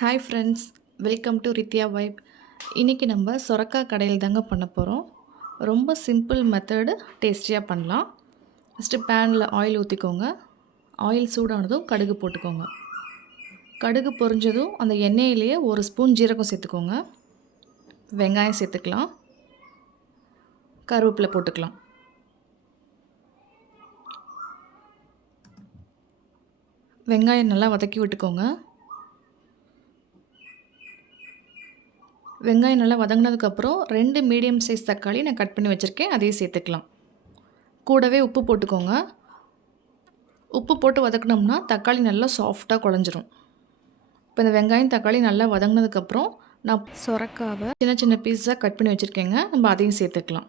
Hi friends, welcome to Rithya vibe. இன்றைக்கி நம்ம சொரக்காய் கடையில் தாங்க பண்ண போகிறோம். ரொம்ப சிம்பிள் மெத்தடு, டேஸ்டியாக பண்ணலாம். ஃபஸ்ட்டு பேனில் ஆயில் ஊற்றிக்கோங்க. ஆயில் சூடானதும் கடுகு போட்டுக்கோங்க. கடுகு பொரிஞ்சதும் அந்த எண்ணெயிலேயே 1 ஸ்பூன் ஜீரகம் சேர்த்துக்கோங்க. வெங்காயம் சேர்த்துக்கலாம். கருவேப்பிலை போட்டுக்கலாம். வெங்காயம் நல்லா வதக்கி விட்டுக்கோங்க. வெங்காயம் நல்லா வதங்கினதுக்கப்புறம் 2 மீடியம் சைஸ் தக்காளி நான் கட் பண்ணி வச்சுருக்கேன், அதையும் சேர்த்துக்கலாம். கூடவே உப்பு போட்டுக்கோங்க. உப்பு போட்டு வதக்கினோம்னா தக்காளி நல்லா சாஃப்டாக குழஞ்சிரும். இப்போ இந்த வெங்காயம் தக்காளி நல்லா வதங்கினதுக்கப்புறம் நான் சொரக்காவை சின்ன சின்ன பீஸாக கட் பண்ணி வச்சுருக்கேங்க, நம்ம அதையும் சேர்த்துக்கலாம்.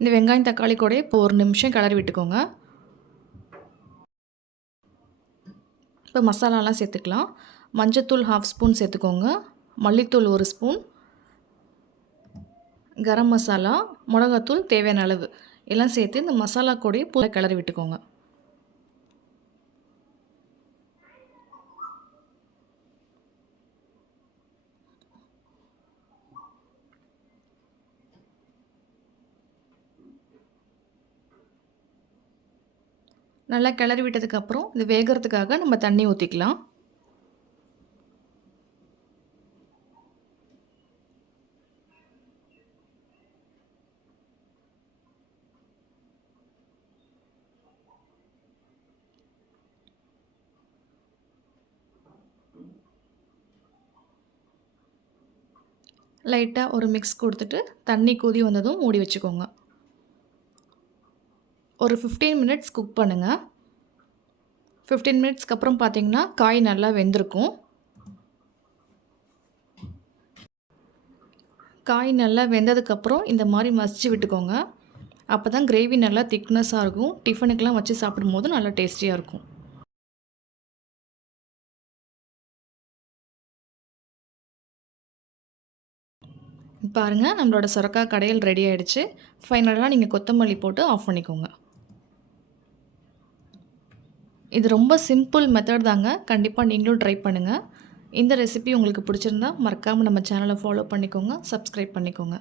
இந்த வெங்காயம் தக்காளி கூட இப்போ 1 நிமிஷம் கிளறி விட்டுக்கோங்க. இப்போ மசாலாலாம் சேர்த்துக்கலாம். மஞ்சத்தூள் 1/2 ஸ்பூன் சேர்த்துக்கோங்க. மல்லித்தூள் 1 ஸ்பூன், கரம் மசாலா, மிளகாத்தூள் தேவையான அளவு எல்லாம் சேர்த்து இந்த மசாலா கூடயே கிளறி விட்டுக்கோங்க. நல்லா கிளறி விட்டதுக்கப்புறம் இது வேகிறதுக்காக நம்ம தண்ணி ஊற்றிக்கலாம். லைட்டாக ஒரு மிக்ஸ் கொடுத்துட்டு தண்ணி கொதி வந்ததும் மூடி வச்சுக்கோங்க. ஒரு 15 மினிட்ஸ் குக் பண்ணுங்கள். 15 மினிட்ஸ்க்கு அப்புறம் பார்த்தீங்கன்னா காய் நல்லா வெந்திருக்கும். காய் நல்லா வெந்ததுக்கப்புறம் இந்த மாதிரி மசிச்சு விட்டுக்கோங்க. அப்போ தான் கிரேவி நல்லா திக்னஸாக இருக்கும். டிஃபனுக்கெலாம் வச்சு சாப்பிடும்போது நல்லா டேஸ்டியாக இருக்கும். பாருங்கள், நம்மளோட சொரக்காய் கடையில் ரெடி ஆகிடுச்சு. ஃபைனலாக நீங்கள் கொத்தமல்லி போட்டு ஆஃப் பண்ணிக்கோங்க. இது ரொம்ப சிம்பிள் மெத்தட் தாங்க. கண்டிப்பாக நீங்களும் ட்ரை பண்ணுங்கள். இந்த ரெசிபி உங்களுக்கு பிடிச்சிருந்தா மறக்காமல் நம்ம சேனலை ஃபாலோ பண்ணிக்கோங்க, சப்ஸ்கிரைப் பண்ணிக்கோங்க.